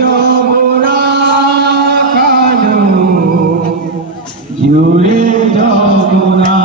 যমুনা কালো জুড়ে যমুনা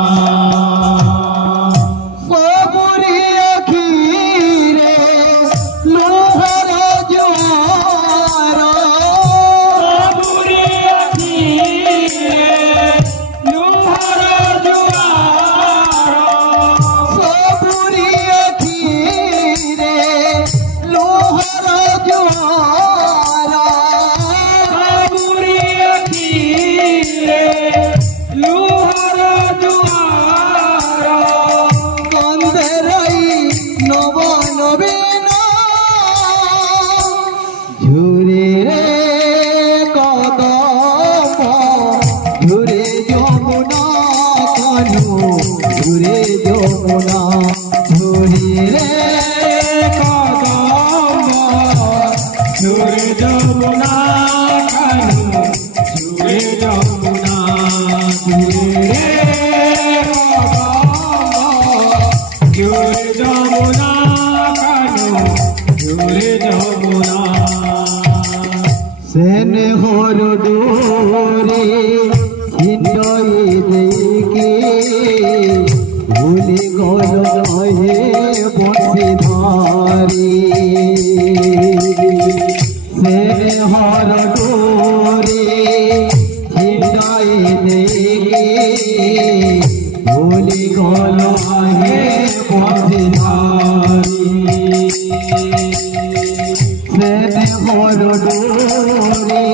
যমুনা ঝুরি রে কদম ঝুরি যমুনা কানু ঝুরি যমুনা ঝুরি রে কদম ঝুরি যমুনা কানু ঝুরি যমুনা সেনে হর ডোরে হিন্দই দেখি ভুলি গল নহে বংশীধারী সেনে হর ডোরে হিন্দাই দেখি ভুলি গল নহে বংশীধারী সেনে হর ডোরে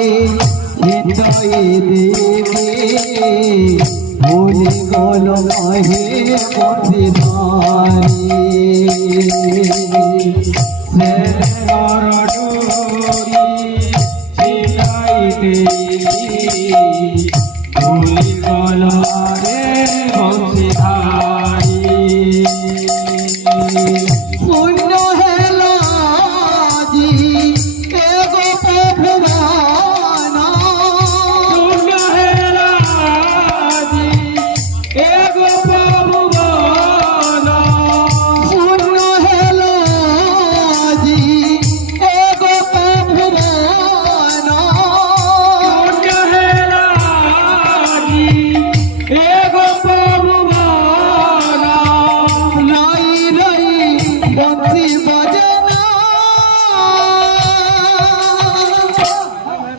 হিন্দাই দেখি ভুলি গল নহে বংশীধারী সেনে হর ডোরে হিন্দাই ভুলি গল রে বংশীধারী শূন্য হেলা জি এগো প্রভুবানা শূন্য হেলা জি এগো প্রভুবানা শূন্য হেলা জি এগো প্রভুবানা শূন্য হেলা জি এগো প্রভুবানা লাই লাই বংশী বাজনা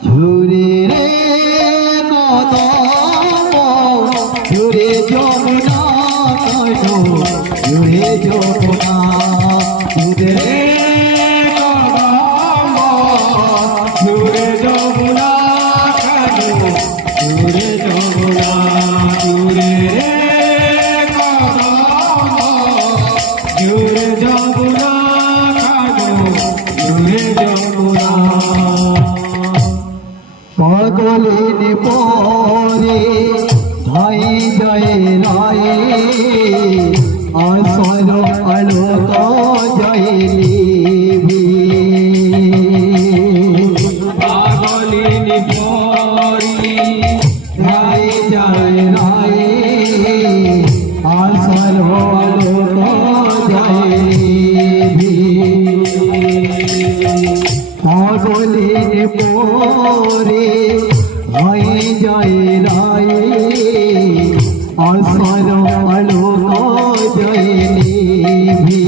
ঝুরি রে কদম ঝুরি যমুনা কানু ঝুরি যমুনা ঝুরি রে কদম ঝুরি যমুনা কানু ঝুরি যমুনা ঝুরি রে কদম ঝুরি যমুনা কানু ঝুরি যমুনা পাগলিনী পরে ধাই জয় রায়ে আসর আলোক জয় নিভি পাগলিনী পরে ধাই জয় রায়ে আসর আলোক জয় নিভি পাগলিনী পরে ধাই জয় রায়ে আসর আলোক জয় নিভি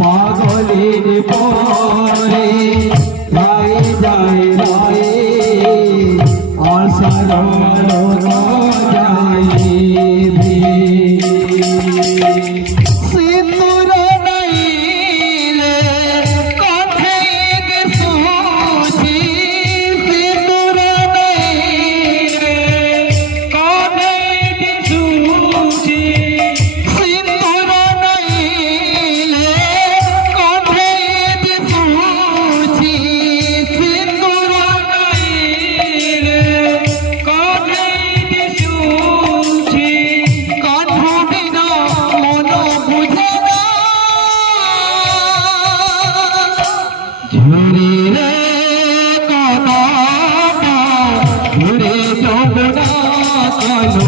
পাগলিনী পরে ধাই জয় রায়ে আসর আলোক জয় নিভি সিন্দুর নাইলে কাঠে সুজি সিন্দুর নাইলে কাঠে সুজি সিন্দুর নাইলে কাঠে সুজি সিন্দুর নাইলে কাঠে সুজি কাঠ বিনা মন বুঝে না ঝুরি রে কদম ঝুরি যমুনা কানু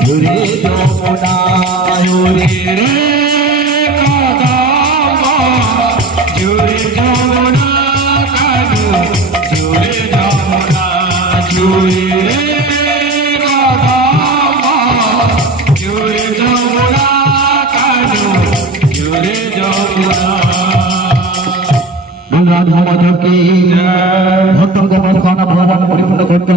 ঝুরি যমুনা ঝুরি রে কদম জোরে যমুনা কানু জোরে যমুনা জোরে রাধা জোরে যমুনা কানু জোরে যমুনা রাধা মাধবকে ভক্ত গোপাল খানা ভগবান পরিপূর্ণ করতে